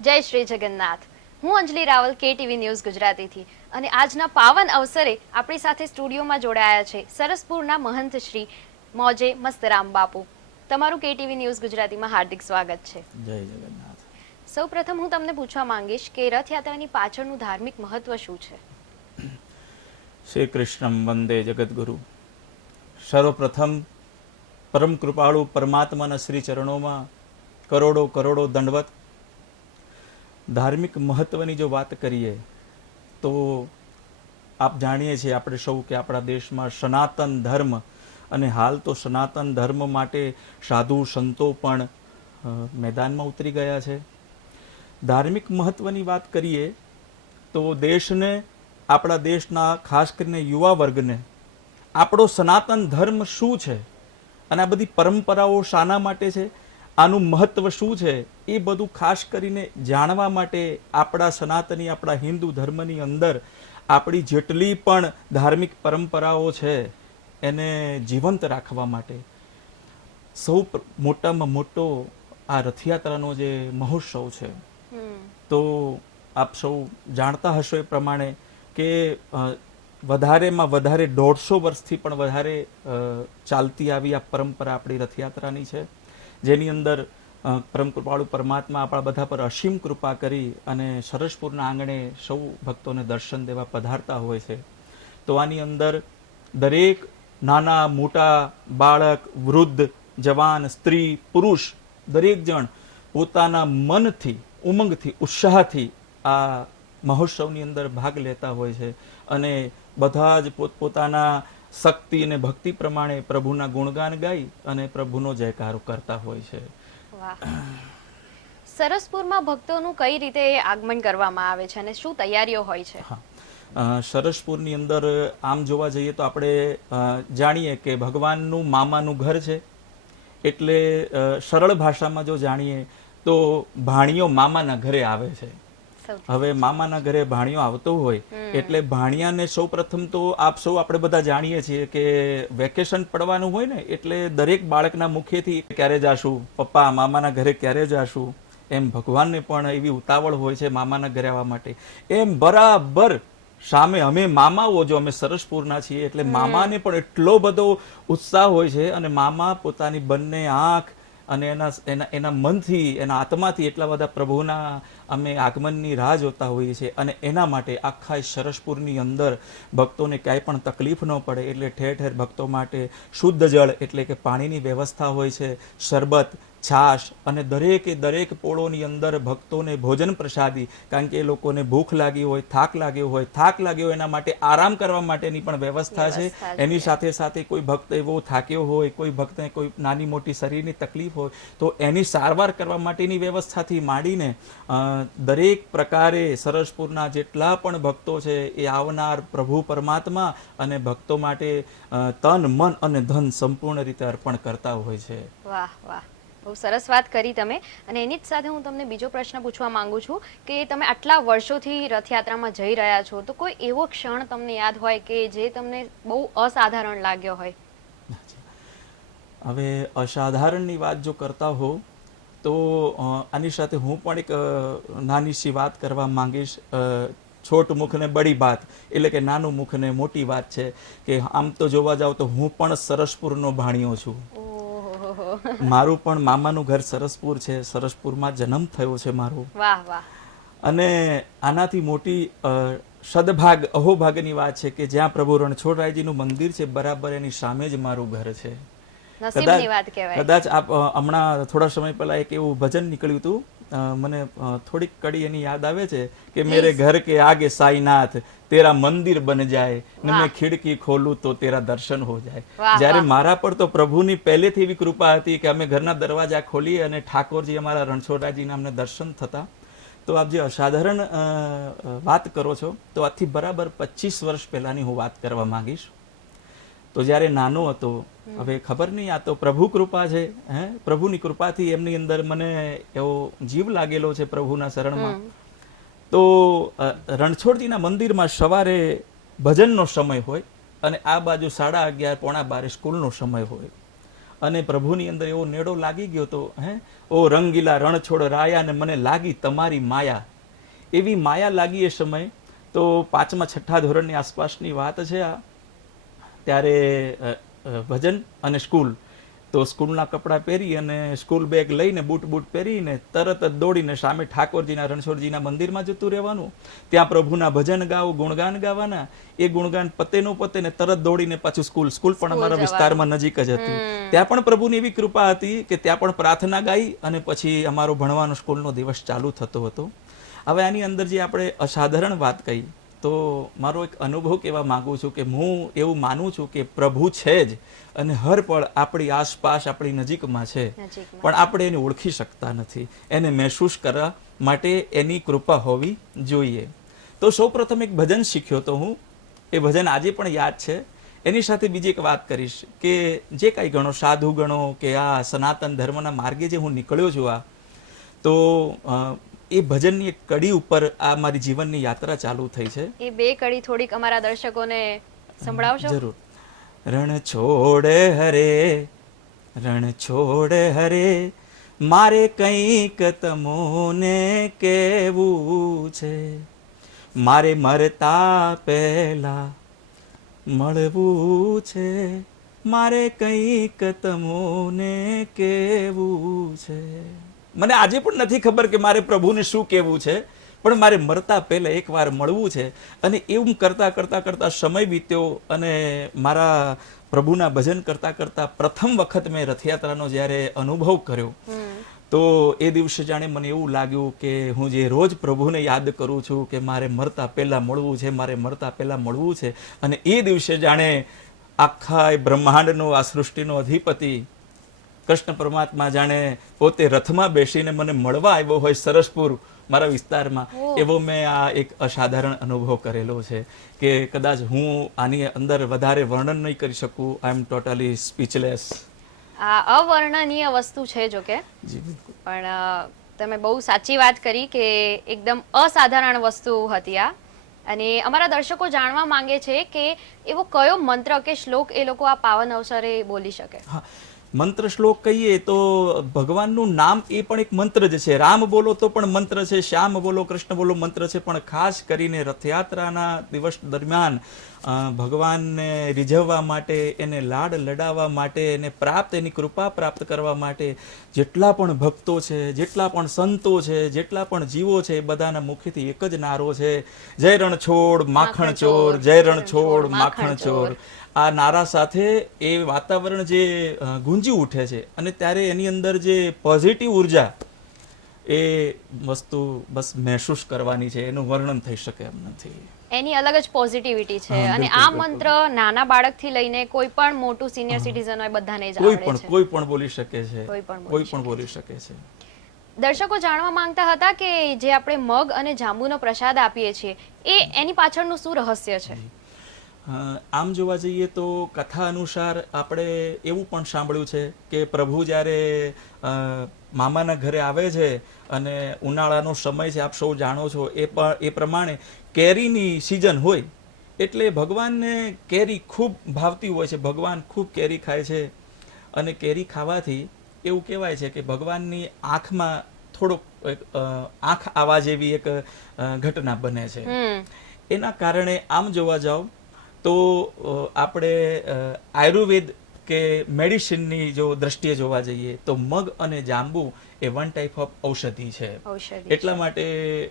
જય શ્રી જગન્નાથ. હું Anjali Raval KTV news ગુજરાતીથી. અને આજના પાવન અવસરે આપણી સાથે સ્ટુડિયોમાં જોડાયા છે સરસપુરના મહંત શ્રી મોજે મસ્તરામ બાપુ. તમારું કેટીવી ન્યૂઝ ગુજરાતીમાં હાર્દિક સ્વાગત છે. જય જગન્નાથ. સૌ પ્રથમ હું તમને પૂછવા માંગીશ કે રથયાત્રાની પાછળનું ધાર્મિક મહત્વ શું છે? શ્રી કૃષ્ણમ વંદે જગદગુરુ. સર્વપ્રથમ પરમ કૃપાળુ પરમાત્માના શ્રી ચરણોમાં કરોડો કરોડો દંડવત ધાર્મિક મહત્વની જો વાત કરીએ, તો આપ જાણીએ છીએ, આપણે સૌ કે આપણા દેશમાં સનાતન ધર્મ અને હાલ તો સનાતન ધર્મ માટે સાધુ સંતો પણ મેદાનમાં ઉતરી ગયા છે. ધાર્મિક મહત્વની વાત કરીએ, તો દેશને, આપણા દેશના ખાસ કરીને યુવા વર્ગને, આપણો સનાતન ધર્મ શું છે? અને આ બધી પરંપરાઓ શાના માટે છે? આનું મહત્વ શું છે એ બધું ખાસ કરીને જાણવા માટે આપણા સનાતની આપણા હિન્દુ ધર્મની અંદર આપણી જેટલી પણ ધાર્મિક પરંપરાઓ છે એને જીવંત રાખવા માટે સૌ મોટામાં મોટો આ રથયાત્રાનો જે મહોત્સવ છે. તો આપ સૌ જાણતા હશો એ પ્રમાણે કે વધારેમાં વધારે દોઢસો વર્ષથી પણ વધારે ચાલતી આવી આ પરંપરા આપણી રથયાત્રાની છે. જેની અંદર પરમ કૃપાળુ પરમાત્મા આપણા બધા પર અસીમ કૃપા કરી અને સરસપુરના આંગણે સૌ ભક્તોને દર્શન દેવા પધારતા હોય છે. તો આની અંદર દરેક નાના, મોટા બાળક, વૃદ્ધ, જવાન, સ્ત્રી, પુરુષ, દરેક જણ પોતાના મનથી, ઉમંગથી, ઉત્સાહથી આ મહોત્સવની અંદર ભાગ લેતા હોય છે. અને બધા જ પોતપોતાના શક્તિ અને ભક્તિ પ્રમાણે પ્રભુના ગુણગાન ગાઈ અને પ્રભુનો જયકારો કરતા હોય છે. સરસપુરમાં ભક્તોનું કઈ રીતે આગમન કરવામાં આવે છે અને શું તૈયારીઓ હોય છે? હા. સરસપુરની અંદર આમ જોવા જઈએ તો આપણે જાણીએ કે ભગવાનનું મામાનું ઘર છે. એટલે સરળ ભાષામાં જો જાણીએ તો ભાણિયો મામાના ઘરે આવે છે. હવે મામાના ઘરે ભાણિયો આવતો હોય એટલે ભાણિયાને સૌ પ્રથમ તો આપ સૌ આપણે બધા જાણીએ છીએ કે વેકેશન પડવાનું હોય ને એટલે દરેક બાળકના મુખેથી ક્યારે જાશું પપ્પા મામાના ઘરે ક્યારે જાશું એમ ભગવાનને પણ એવી ઉતાવળ હોય છે મામાના ઘરે આવવા માટે. એમ બરાબર સામે અમે મામાઓ જો અમે સરસપુરના છીએ એટલે મામાને પણ એટલો બધો ઉત્સાહ હોય છે અને મામા પોતાની બંને આંખ અને એના એના એના મનથી એના આત્માથી એટલા બધા પ્રભુના અમે આગમનની રાહ જોતા હોઈએ છીએ અને એના માટે આખા સરસપુરની અંદર ભક્તોને ક્યાંય પણ તકલીફ ન પડે એટલે ઠેર ઠેર ભક્તો માટે શુદ્ધ જળ એટલે કે પાણીની વ્યવસ્થા હોય છે, શરબત છાશ અને દરેકે દરેક પોળોની અંદર ભક્તોને ભોજન પ્રસાદી કારણ કે એ લોકોને ભૂખ લાગી હોય થાક લાગ્યો હોય થાક લાગ્યો એના માટે આરામ કરવા માટેની પણ વ્યવસ્થા છે. એની સાથે સાથે કોઈ ભક્ત એવો થાક્યો હોય કોઈ ભક્તને કોઈ નાની મોટી શરીરની તકલીફ હોય તો એની સારવાર કરવા માટેની વ્યવસ્થાથી માંડીને દરેક પ્રકારે સરસપુરના જેટલા પણ ભક્તો છે એ આવનાર પ્રભુ પરમાત્મા અને ભક્તો માટે તન મન અને ધન સંપૂર્ણ રીતે અર્પણ કરતા હોય છે. વાહ વાહ. બહુ સરસ વાત કરી તમે. અને એની જ સાથે હું તમને બીજો પ્રશ્ન પૂછવા માંગુ છું કે તમે આટલા વર્ષોથી રથયાત્રામાં જઈ રહ્યા છો તો કોઈ એવો ક્ષણ તમને યાદ હોય કે જે તમને બહુ અસાધારણ લાગ્યો હોય? હવે અસાધારણની વાત જો કરતા હો તો આની સાથે હું પણ એક નાની સી વાત કરવા માંગીશ. છોટ મુખ ને બડી વાત એટલે કે નાનું મુખ ને મોટી વાત છે કે આમ તો જોવા જાવ તો હું પણ સરસપુરનો ભાણિયો છું. મારું પણ મામાનું ઘર સરસપુર છે. સરસપુરમાં જન્મ થયો છે મારો. અને આનાથી મોટી સદભાગ અહોભાગની વાત છે કે જ્યાં પ્રભુ રણછોડરાયજીનું મંદિર છે બરાબર એની સામે જ મારું ઘર છે. કદાચ આપ હમણાં થોડા સમય પહેલા એક એવું ભજન નીકળ્યું હતું. મને થોડીક કડી એની યાદ આવે છે કે મેરે ઘર કે આગે સાઈનાથ તેરા મંદિર બન જાય ને મેં ખીડકી ખોલું તો તેરા દર્શન હો જાય. જ્યારે મારા પર તો પ્રભુની પહેલેથી એવી કૃપા હતી કે અમે ઘરના દરવાજા ખોલીએ અને ઠાકોરજી અમારા રણછોડરાયજીના અમને દર્શન થતા. તો આપ જે અસાધારણ વાત કરો છો તો આજથી બરાબર પચીસ વર્ષ પહેલાની હું વાત કરવા માંગીશ. તો જ્યારે નાનો હતો હવે ખબર નહીં આ તો પ્રભુ કૃપા છે હે? પ્રભુની કૃપાથી એમની અંદર મને એવો જીવ લાગેલો છે પ્રભુના શરણમાં. તો રણછોડજીના મંદિરમાં સવારે ભજનનો સમય હોય અને આ બાજુ સાડા અગિયાર પોણા બારે સ્કૂલનો સમય હોય. અને પ્રભુની અંદર એવો નેડો લાગી ગયો તો હે? ઓ રંગીલા રણછોડ રાયા ને મને લાગી તમારી માયા. એવી માયા લાગી એ સમય તો પાંચમા છઠ્ઠા ધોરણની આસપાસની વાત છે આ. ત્યારે ભજન અને સ્કૂલ. તો સ્કૂલના કપડાં પહેરી અને સ્કૂલ બેગ લઈને બૂટ બૂટ પહેરીને તરત જ દોડીને સામે ઠાકોરજીના રણછોડજીના મંદિરમાં જતું રહેવાનું. ત્યાં પ્રભુના ભજન ગાવું ગુણગાન ગાવાના. એ ગુણગાન પતે નો પતે ને તરત દોડીને પાછું સ્કૂલ. સ્કૂલ પણ અમારા વિસ્તારમાં નજીક જ હતી. ત્યાં પણ પ્રભુની એવી કૃપા હતી કે ત્યાં પણ પ્રાર્થના ગાઈ અને પછી અમારો ભણવાનો સ્કૂલનો દિવસ ચાલુ થતો હતો. હવે આની અંદર જે આપણે અસાધારણ વાત કહી તો મારો એક અનુભવ કહેવા માગું છું કે હું એવું માનું છું કે પ્રભુ છે જ અને હર પળ આપણી આસપાસ આપણી નજીકમાં છે. પણ આપણે એને ઓળખી શકતા નથી. એને મહેસૂસ કરવા માટે એની કૃપા હોવી જોઈએ. તો સૌપ્રથમ એક ભજન શીખ્યો તો હું. એ ભજન આજે પણ યાદ છે. એની સાથે બીજી એક વાત કરીશ કે જે કાંઈ ગણો સાધુ ગણો કે આ સનાતન ધર્મના માર્ગે જે હું નીકળ્યો છું આ તો એ ભજનની એક કડી ઉપર આ મારી જીવનની યાત્રા ચાલુ થઈ છે. એ બે કડી થોડીક અમારા દર્શકોને સંભળાવશો? જરૂર. રણ છોડ હરે રણ છોડ હરે મારે કંઈક તમોને કેવું છે. મારે મરતા પહેલા મળવું છે. મારે કંઈક તમોને કેવું છે. મને આજે પણ નથી ખબર કે મારે પ્રભુને શું કહેવું છે પણ મારે મરતા પહેલા એકવાર મળવું છે અને એવું કરતા કરતા કરતા સમય વીત્યો અને મારા પ્રભુના ભજન કરતા કરતા પ્રથમ વખત મેં રથયાત્રાનો જ્યારે અનુભવ કર્યો તો એ દિવસે જાણે મને એવું લાગ્યું કે હું જે રોજ પ્રભુને યાદ કરું છું કે મારે મરતા પહેલા મળવું છે મારે મરતા પહેલા મળવું છે અને એ દિવસે જાણે આખા એ બ્રહ્માંડનો આ સૃષ્ટિનો અધિપતિ કૃષ્ણ પરમાત્મા જાણે પોતે રથમાં બેસીને મને મળવા આવ્યો હોય સરસપુર મારા વિસ્તારમાં એવો મેં આ એક અસાધારણ અનુભવ કરેલો છે કે કદાચ હું આની અંદર વધારે વર્ણન નહીં કરી શકું. આઈ એમ ટોટલી સ્પીચલેસ આ અવર્ણનીય વસ્તુ છે જો કે. જી બિલકુલ. પણ તમે બહુ સાચી વાત કરી કે એકદમ અસાધારણ વસ્તુ હતી આ. અને અમારા દર્શકો જાણવા માંગે છે કે એવો કયો મંત્ર કે શ્લોક એ લોકો આ પાવન અવસરે બોલી શકે? હા મંત્ર શ્લોક કહીએ તો ભગવાનનું નામ એ પણ એક મંત્ર જ છે. રામ બોલો તો પણ મંત્ર છે, શ્યામ બોલો, કૃષ્ણ બોલો મંત્ર છે, પણ ખાસ કરીને રથયાત્રાના દિવસ દરમિયાન ભગવાનને રીઝવવા માટે, એને લાડ લડાવવા માટે, એને પ્રાપ્ત, એની કૃપા પ્રાપ્ત કરવા માટે જેટલા પણ ભક્તો છે, જેટલા પણ સંતો છે, જેટલા પણ જીવો છે, એ બધાના મુખેથી એક જ નારો છે. જય રણછોડ માખણ ચોર જય રણછોડ માખણ ચોર આ નારા સાથે એ વાતાવરણ જે ગુંજી ઉઠે છે અને ત્યારે એની અંદર જે પોઝિટિવ ઊર્જા એ વસ્તુ બસ મહેસૂસ કરવાની છે એનું વર્ણન થઈ શકે એમ નથી. એની અલગ જ પોઝિટિવિટી છે અને આ મંત્ર નાના બાળકથી લઈને કોઈ પણ મોટું સિનિયર સિટીઝન હોય બધાને જ કોઈ આવડે પણ છે. કોઈ પણ બોલી શકે છે કોઈ પણ બોલી શકે છે. દર્શકો જાણવા માંગતા હતા કે જે આપણે મગ અને જાંબુનો પ્રસાદ આપીએ છીએ એ એની પાછળનું શું રહસ્ય છે? આમ જોવા જઈએ તો કથા અનુસાર આપણે એવું પણ સાંભળ્યું છે કે પ્રભુ જ્યારે મામાના ઘરે આવે છે અને ઉનાળાનો સમય છે આપ સૌ જાણો છો એ પણ એ પ્રમાણે કેરીની સિઝન હોય એટલે ભગવાનને કેરી ખૂબ ભાવતી હોય છે ભગવાન ખૂબ કેરી ખાય છે અને કેરી ખાવાથી એવું કહેવાય છે કે ભગવાનની આંખમાં થોડોક એક, આંખ આવા જેવી એક ઘટના બને છે. એના કારણે આમ જોવા જાવ તો આપણે આયુર્વેદ કે મેડિસિનની જો દ્રષ્ટિએ જોવા જઈએ તો મગ અને જાંબુ એ વન ટાઈપ ઓફ ઔષધિ છે. એટલા માટે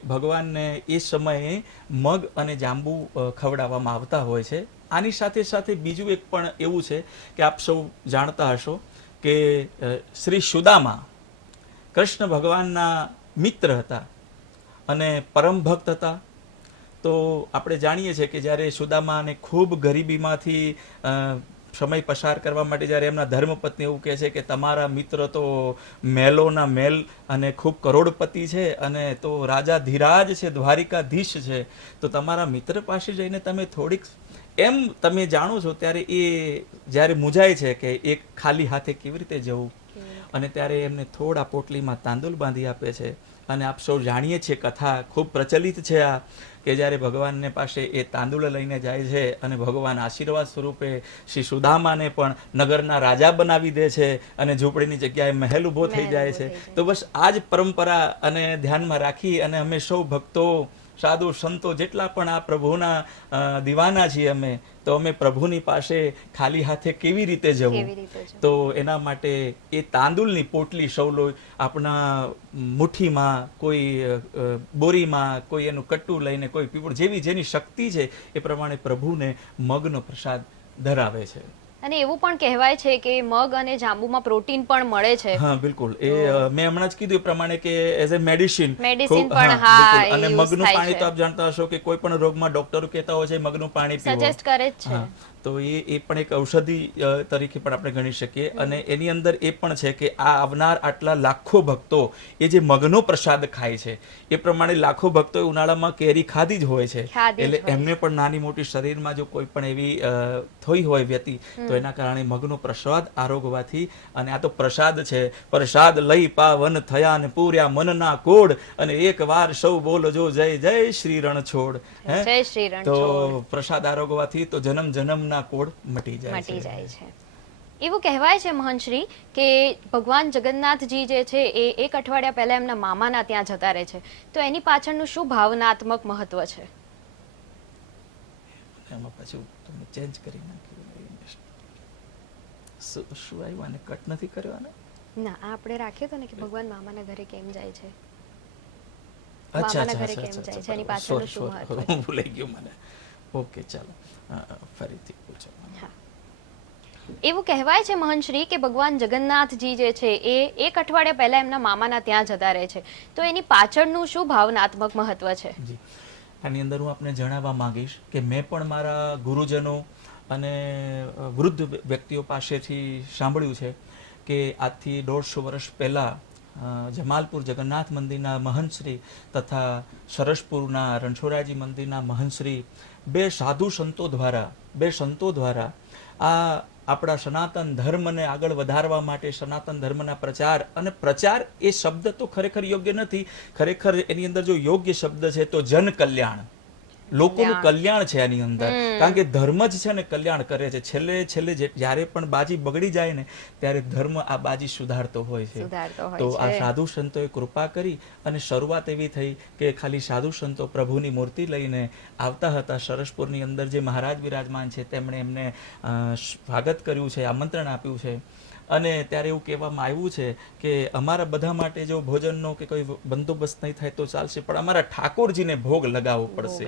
ભગવાનને એ સમયે મગ અને જાંબુ ખવડાવવામાં આવતા હોય છે. આની સાથે સાથે બીજું એક પણ એવું છે કે આપ સૌ જાણતા હશો કે શ્રી સુદામા કૃષ્ણ ભગવાનના મિત્ર હતા અને પરમ ભક્ત હતા. તો આપણે જાણીએ છીએ કે જ્યારે સુદામાને ખૂબ ગરીબીમાંથી સમય પસાર કરવા માટે જ્યારે એમના ધર્મપત્ની એવું કહે છે કે તમારા મિત્ર તો મેલોના મેલ અને ખૂબ કરોડપતિ છે અને તો રાજા ધીરાજ છે દ્વારિકાધીશ છે તો તમારા મિત્ર પાસે જઈને તમે થોડીક એમ તમે જાણો છો ત્યારે એ જ્યારે મૂંઝાય છે કે એક ખાલી હાથે કેવી રીતે જવું? અને ત્યારે એમને થોડા પોટલીમાં તાંદુલ બાંધી આપે છે. અને આપ સૌ જાણીએ છીએ કથા ખૂબ પ્રચલિત છે આ કે જ્યારે ભગવાનને પાસે એ તાંદુળ લઈને જાય છે અને ભગવાન આશીર્વાદ સ્વરૂપે શ્રી સુદામાને પણ નગરના રાજા બનાવી દે છે અને ઝૂંપડીની જગ્યાએ મહેલ ઊભો થઈ જાય છે. તો બસ આ જ પરંપરા અને ધ્યાનમાં રાખી અને અમે સૌ ભક્તો સાધુ સંતો જેટલા પણ આ પ્રભુના દીવાના છીએ અમે તો અમે પ્રભુની પાસે ખાલી હાથે કેવી રીતે જવું? તો એના માટે એ તાંદુલની પોટલી સૌલો આપણા મુઠ્ઠીમાં કોઈ બોરીમાં કોઈ એનું કટ્ટું લઈને કોઈ પીપળ જેવી જેની શક્તિ છે એ પ્રમાણે પ્રભુને મગનો પ્રસાદ ધરાવે છે અને એવું પણ કહેવાય છે કે મગ અને જાંબુમાં પ્રોટીન પણ મળે છે. હા બિલકુલ. એ મેં હમણાં જ કીધું એ પ્રમાણે કે એઝ એ મેડિસિન મેડિસિન પણ, હા, અને મગનું પાણી. તો આપ જાણતા હશો કે કોઈ પણ રોગમાં ડોક્ટરો કહેતા હોય છે મગનું પાણી પીવો. સજેસ્ટ કરે છે. તો એ એ પણ એક ઔષધિ તરીકે પણ આપણે ગણી શકીએ. અને એની અંદર એ પણ છે કે આ આવનાર આટલા લાખો ભક્તો એ જે મગનો પ્રસાદ ખાય છે એ પ્રમાણે લાખો ભક્તો ઉનાળામાં કેરી ખાધી જ હોય છે. એટલે એમને પણ નાની મોટી શરીરમાં જો કોઈ પણ એવી થઈ હોય વ્યતિ તો એના કારણે મગનો પ્રસાદ આરોગવાથી અને આ તો પ્રસાદ છે પ્રસાદ લઈ પાવન થયા ને પૂર્યા મનના કોડ અને એક વાર સૌ બોલજો જય જય શ્રી રણછોડ હે? તો પ્રસાદ આરોગવાથી તો જન્મ જન્મના કોડ મટી જાય મટી જાય છે. એવું કહેવાય છે મહંશ્રી કે ભગવાન જગન્નાથજી જે છે એ એક અઠવાડિયા પહેલા એમના મામાના ત્યાં જતા રહે છે. તો એની પાછળનું શું ભાવનાત્મક મહત્વ છે? એમાં પછી તમે ચેન્જ કરી નાખ્યું શું આવ્યું? આને કટ નથી કર્યો આને ના આ આપણે રાખ્યો તો ને કે ભગવાન મામાના ઘરે કેમ જાય છે? મામાના ઘરે કેમ જાય છે? એની. પાછળનું શું મહત્વ ભૂલાઈ ગયું મને. ઓકે ચાલો. ફરીથી પૂછો. હા. એવું કહેવાય છે મહંશ્રી કે ભગવાન જગન્નાથજી જે છે એ એક અઠવાડિયા પહેલા એમના મામાના ત્યાં જતા રહે છે. તો એની પાછળનું શું ભાવનાત્મક મહત્વ છે? જી. આની અંદર હું આપને જણાવવા માંગીશ કે મેં પણ મારા ગુરુજનો અને વૃદ્ધ વ્યક્તિઓ પાસેથી સાંભળ્યું છે કે આજથી દોઢસો વર્ષ પહેલાં જમાલપુર જગન્નાથ મંદિરના મહંતશ્રી તથા સરસપુરના રણછોડાજી મંદિરના મહંતશ્રી બે સાધુ સંતો દ્વારા, બે સંતો દ્વારા આ આપણા સનાતન ધર્મને આગળ વધારવા માટે, સનાતન ધર્મના પ્રચાર અને પ્રચાર એ શબ્દ તો ખરેખર યોગ્ય નથી. ખરેખર એની અંદર જો યોગ્ય શબ્દ છે તો જન કલ્યાણ લોકોનું કલ્યાણ છે આની અંદર. કારણ કે ધર્મ જ છે ને કલ્યાણ કરે છે. છેલ્લે છેલ્લે જ્યારે પણ બાજી બગડી જાય ને ત્યારે ધર્મ આ બાજી સુધારતો હોય છે. તો આ. સાધુ સંતોએ કૃપા કરી અને શરૂઆત એવી થઈ કે ખાલી સાધુ સંતો પ્રભુની મૂર્તિ લઈને આવતા હતા. સરસપુરની અંદર જે મહારાજ બિરાજમાન છે તેમણે એમને સ્વાગત કર્યું છે આમંત્રણ આપ્યું છે. અને ત્યારે એવું કહેવામાં આવ્યું છે કે અમારા બધા માટે જો ભોજનનો કે કોઈ બંદોબસ્ત નહીં થાય તો ચાલશે પણ અમારા ઠાકોરજીને ભોગ લગાવવો પડશે.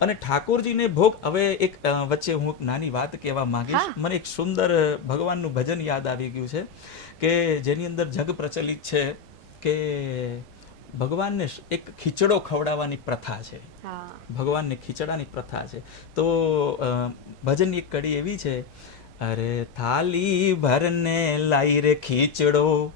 અને ઠાકોરજીને ભોગ હવે એક વચ્ચે હું એક નાની વાત કહેવા માંગીશ. મને એક સુંદર ભગવાનનું ભજન યાદ આવી ગયું છે કે જેની અંદર જગ પ્રચલિત છે કે ભગવાનને એક ખીચડો ખવડાવવાની પ્રથા છે. ભગવાનને ખીચડાની પ્રથા છે. તો ભજનની એક કડી એવી છે અરે થાલી ભરને લાઈ રે ખીચડો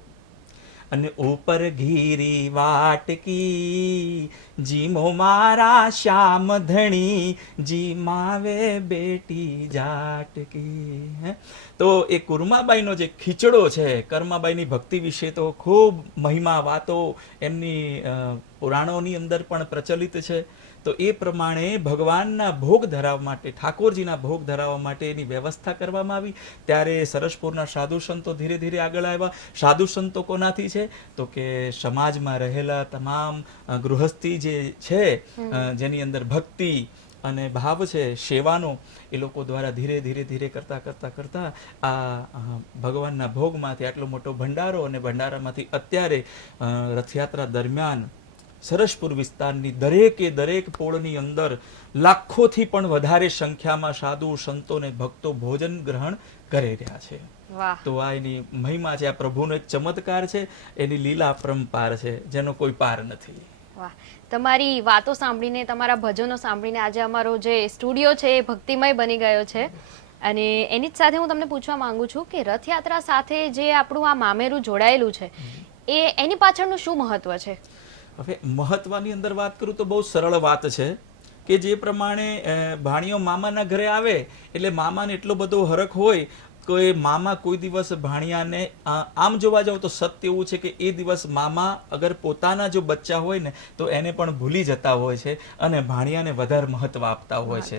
અને ઉપર ઘીરી વાટકી. જીમો મારા શ્યામ ધણી, જીમાવે બેટી જાટકી. તો એ કુરમાબાઈનો જે ખીચડો છે, કર્માબાઈની ભક્તિ વિશે તો ખૂબ મહિમા વાતો એમની પુરાણોની અંદર પણ પ્રચલિત છે. તો એ પ્રમાણે ભગવાનના ભોગ ધરાવવા માટે ઠાકોરજીના ભોગ ધરાવવા માટે એની વ્યવસ્થા કરવામાં આવી. ત્યારે સરસપુરના સાધુ સંતો ધીરે ધીરે આગળ આવ્યા. સાધુ સંતો કોનાથી છે? તો કે સમાજમાં રહેલા તમામ ગૃહસ્થી જે છે જેની અંદર ભક્તિ અને ભાવ છે સેવાનો એ લોકો દ્વારા ધીરે ધીરે ધીરે કરતા કરતા કરતા આ ભગવાનના ભોગમાંથી આટલો મોટો ભંડારો અને ભંડારામાંથી અત્યારે રથયાત્રા દરમિયાન સરસપુર વિસ્તારની દરેકે દરેક પોળની અંદર લાખોથી પણ વધારે સંખ્યામાં સાધુ સંતો ને ભક્તો ભોજન ગ્રહણ કરી રહ્યા છે. તો આ એની મહિમા છે આ પ્રભુનો એક ચમત્કાર છે એની લીલા પરંપાર છે જેનો કોઈ પાર નથી. વાહ. તમારી વાતો સાંભળીને તમારા ભજનો સાંભળીને આજે અમારો જે સ્ટુડિયો છે એ ભક્તિમય બની ગયો છે. અને એની જ સાથે હું તમને પૂછવા માંગુ છું કે રથયાત્રા સાથે જે આપણું આ મામેરું જોડાયેલું છે એ એની પાછળનું શું મહત્વ છે? હવે મહત્વની અંદર વાત કરું તો બહુ સરળ વાત છે કે જે પ્રમાણે ભાણીઓ મામાના ઘરે આવે, એટલે મામાને એટલો બધો હરખ હોય કોઈ મામા કોઈ દિવસ ભાણિયાને આમ જોવા જાવ તો સત્ય એવું છે કે એ દિવસ મામા અગર પોતાના જો બચ્ચા હોય ને તો એને પણ ભૂલી જતા હોય છે અને ભાણિયાને વધારે મહત્વ આપતા હોય છે.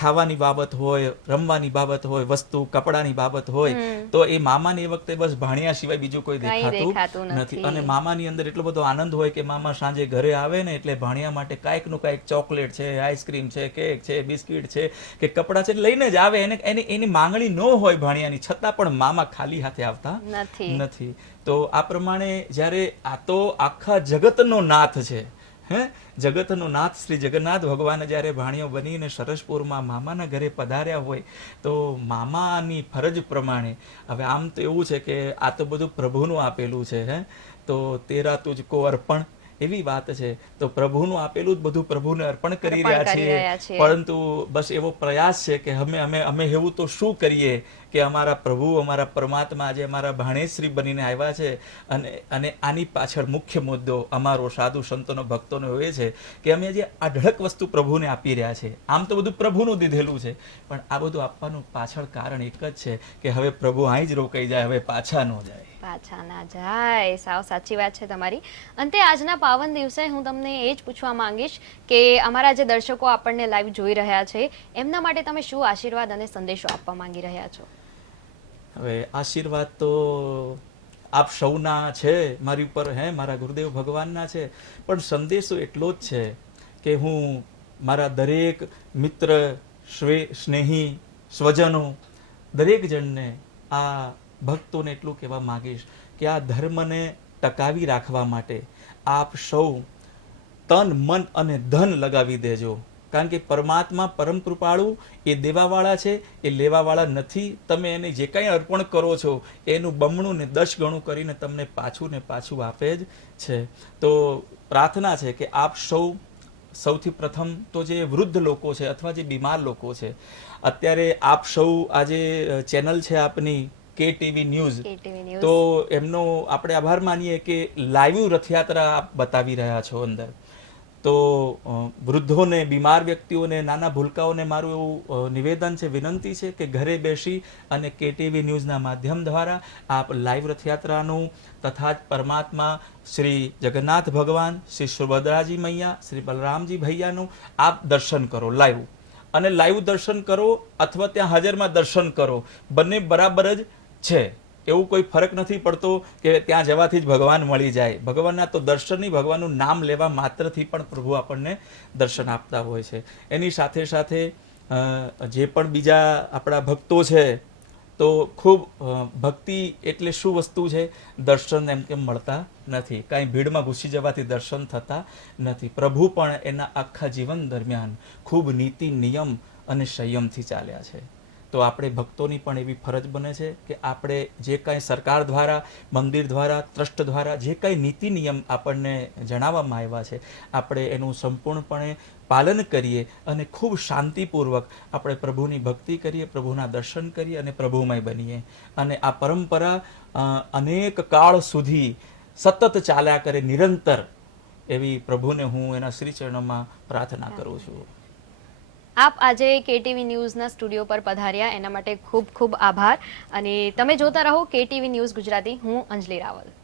ખાવાની બાબત હોય રમવાની બાબત હોય વસ્તુ કપડાની બાબત હોય તો એ મામાને એ વખતે બસ ભાણિયા સિવાય બીજું કોઈ દેખાતું નથી. અને મામાની અંદર એટલો બધો આનંદ હોય કે મામા સાંજે ઘરે આવે ને એટલે ભાણિયા માટે કાંઈકનું કાંઈક ચોકલેટ છે આઈસ્ક્રીમ છે કેક છે બિસ્કિટ છે કે કપડાં છે લઈને જ આવે. એને એની એની માંગણી ન હોય ભાણિયાની છતાં પણ મામા ખાલી હાથે આવતા નથી. તો આ પ્રમાણે જ્યારે આ તો આખા જગતનો નાથ છે હે? જગતનો નાથ શ્રી જગન્નાથ ભગવાન જ્યારે ભાણિયો બનીને સરસપુરમાં મામાના ઘરે પધાર્યા હોય તો મામાની ફરજ પ્રમાણે હવે આમ તો એવું છે કે આ તો બધું પ્રભુનું આપેલું છે હે? તો તેરા તુજકો અર્પણ એવી વાત છે. તો પ્રભુનું આપેલું જ બધું પ્રભુને અર્પણ કરી રહ્યા છીએ. પરંતુ બસ એવો પ્રયાસ છે કે અમે અમે અમે એવું તો શું કરીએ કે અમારા પ્રભુ અમારા પરમાત્મા આજે અમારા ભાણેશ્રી બનીને આવ્યા છે અને અને આની પાછળ મુખ્ય મુદ્દો અમારો સાધુ સંતોનો ભક્તોનો એ છે કે અમે જે અઢળક ઢળક વસ્તુ પ્રભુને આપી રહ્યા છે. આમ તો બધું પ્રભુનું દીધેલું છે. પણ આ બધું આપવાનું પાછળ કારણ એક જ છે કે હવે પ્રભુ અહીં જ રોકાઈ જાય હવે પાછા ન જાય. પાછા ના જાય. સાવ સાચી વાત છે તમારી. અંતે આજના પાવન દિવસે હું તમને એ જ પૂછવા માંગીશ કે અમારા જે દર્શકો આપણને લાઈવ જોઈ રહ્યા છે, એમના માટે તમે શું આશીર્વાદ અને સંદેશો આપવા માંગી રહ્યા છો? હવે આશીર્વાદ તો આપ સૌના છે, મારી ઉપર હે, મારા ગુરુદેવ ભગવાનના છે, પણ સંદેશો એટલો જ છે કે હું મારા દરેક મિત્ર સ્નેહી, સ્વજનો, દરેક જણને આ ભક્તોને એટલું કહેવા માંગીશ કે આ ધર્મને ટકાવી રાખવા માટે આપ સૌ તન, મન અને ધન લગાવી દેજો. કારણ કે પરમાત્મા પરમ કૃપાળુ, એ દેવાવાળા છે, એ લેવાવાળા નથી. તમે એને જે કાંઈ અર્પણ કરો છો, એનું બમણું ને દસ ગણું કરીને તમને પાછું ને પાછું આપે જ છે. તો પ્રાર્થના છે કે આપ સૌ સૌથી પ્રથમ તો જે વૃદ્ધ લોકો છે અથવા જે બીમાર લોકો છે, અત્યારે આપ સૌ આજે ચેનલ છે આપની કેટીવી ન્યૂઝ. તો એમનો આપણે આભાર માનીએ કે લાઈવ રથયાત્રા આપ બતાવી રહ્યા છો અંદર. તો વૃદ્ધોને બીમાર વ્યક્તિઓને નાના ભૂલકાઓને મારું એવું નિવેદન છે વિનંતી છે કે ઘરે બેસી અને કેટીવી ન્યૂઝના માધ્યમ દ્વારા આપ લાઈવ રથયાત્રાનું તથા જ પરમાત્મા શ્રી જગન્નાથ ભગવાન શ્રી સુભદ્રાજી મૈયા શ્રી બલરામજી ભૈયાનું આપ દર્શન કરો લાઈવ. અને લાઈવ દર્શન કરો અથવા ત્યાં હાજરમાં દર્શન કરો. બંને બરાબર જ છે. એવું કોઈ ફરક નથી પડતો કે ત્યાં જવાથી જ ભગવાન મળી જાય. ભગવાનના તો દર્શનની ભગવાનનું નામ લેવા માત્રથી પણ પ્રભુ આપણને દર્શન આપતા હોય છે. એની સાથે સાથે જે પણ બીજા આપણા ભક્તો છે, તો ખૂબ ભક્તિ એટલે શું વસ્તુ છે? દર્શન એમ કેમ મળતા નથી. કાંઈ ભીડમાં ઘૂસી જવાથી દર્શન થતા નથી. પ્રભુ પણ એના આખા જીવન દરમિયાન ખૂબ નીતિ, નિયમ અને સંયમથી ચાલ્યા છે. તો આપણે ભક્તોની પણ એવી ફરજ બને છે કે આપણે જે કાંઈ સરકાર દ્વારા, મંદિર દ્વારા, ટ્રસ્ટ દ્વારા જે કાંઈ નીતિ નિયમ આપણને જણાવવામાં આવ્યા છે, આપણે એનું સંપૂર્ણપણે પાલન કરીએ અને ખૂબ શાંતિપૂર્વક આપણે પ્રભુની ભક્તિ કરીએ, પ્રભુના દર્શન કરીએ અને પ્રભુમય બનીએ. અને આ પરંપરા અનેક કાળ સુધી સતત ચાલ્યા કરે નિરંતર એવી પ્રભુને હું એના શ્રીચરણોમાં પ્રાર્થના કરું છું. આપ આજે કેટીવી ન્યૂઝના સ્ટુડિયો પર પધાર્યા. એના માટે ખૂબ ખૂબ આભાર. અને તમે જોતા રહો કેટીવી ન્યૂઝ ગુજરાતી. હું અંજલિ રાવલ.